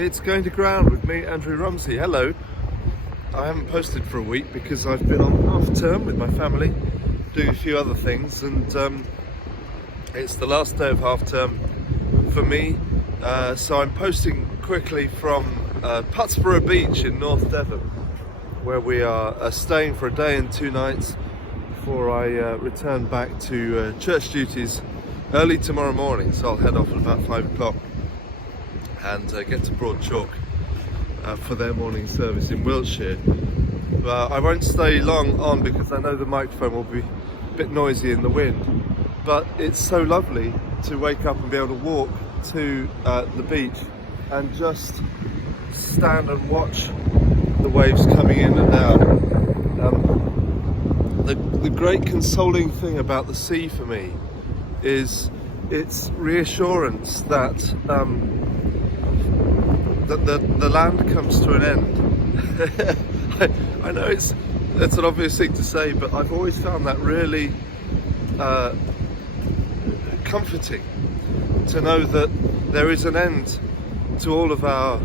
It's going to ground with me, Andrew Rumsey. Hello. I haven't posted for a week because I've been on half term with my family, doing a few other things, and it's the last day of half term for me. So I'm posting quickly from Putsborough beach in North Devon, where we are staying for a day and 2 nights before I return back to church duties early tomorrow morning. So I'll head off at about 5 o'clock and get to Broad Chalk for their morning service in Wiltshire. I won't stay long on because I know the microphone will be a bit noisy in the wind, but it's so lovely to wake up and be able to walk to the beach and just stand and watch the waves coming in and down. The great consoling thing about the sea for me is its reassurance that the land comes to an end. I know it's an obvious thing to say, but I've always found that really comforting to know that there is an end to all of our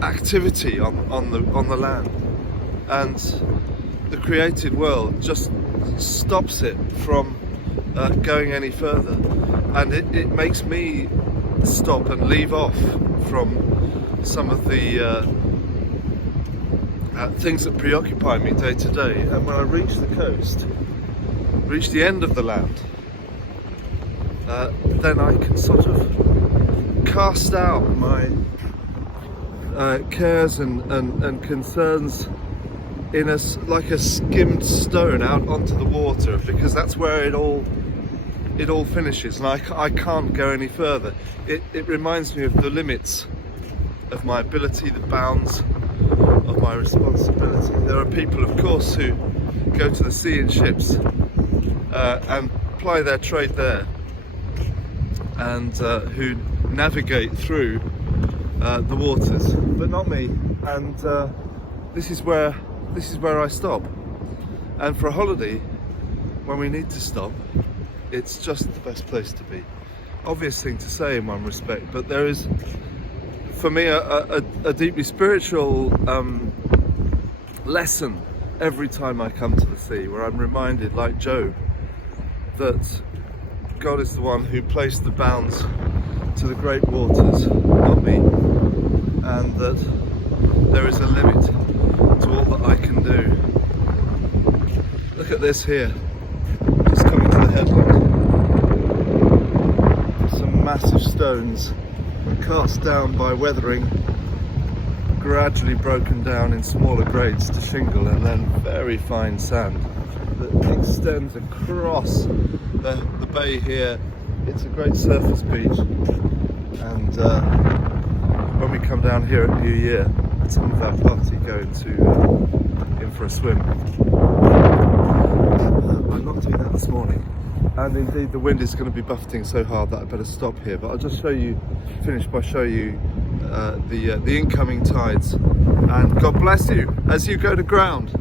activity on the land, and the created world just stops it from going any further, and it makes me stop and leave off from some of the things that preoccupy me day to day. And when I reach the coast, reach the end of the land, then I can sort of cast out my cares and concerns in like a skimmed stone out onto the water, because that's where it all finishes, and I can't go any further. It reminds me of the limits of my ability, the bounds of my responsibility. There are people, of course, who go to the sea in ships and ply their trade there, and who navigate through the waters, but not me. And this is where I stop. And for a holiday, when we need to stop, it's just the best place to be. Obvious thing to say in one respect, but there is, for me, a deeply spiritual lesson every time I come to the sea, where I'm reminded, like Job, that God is the one who placed the bounds to the great waters, not me, and that there is a limit to all that I can do. Look at this here, just coming to the headland. Some massive stones cast down by weathering, gradually broken down in smaller grades to shingle, and then very fine sand that extends across the bay here. It's a great surface beach, and when we come down here at New Year, some of our party go in for a swim. I'm not doing that this morning, and indeed the wind is going to be buffeting so hard that I better stop here, but I'll just finish by showing you the incoming tides, and God bless you as you go to ground.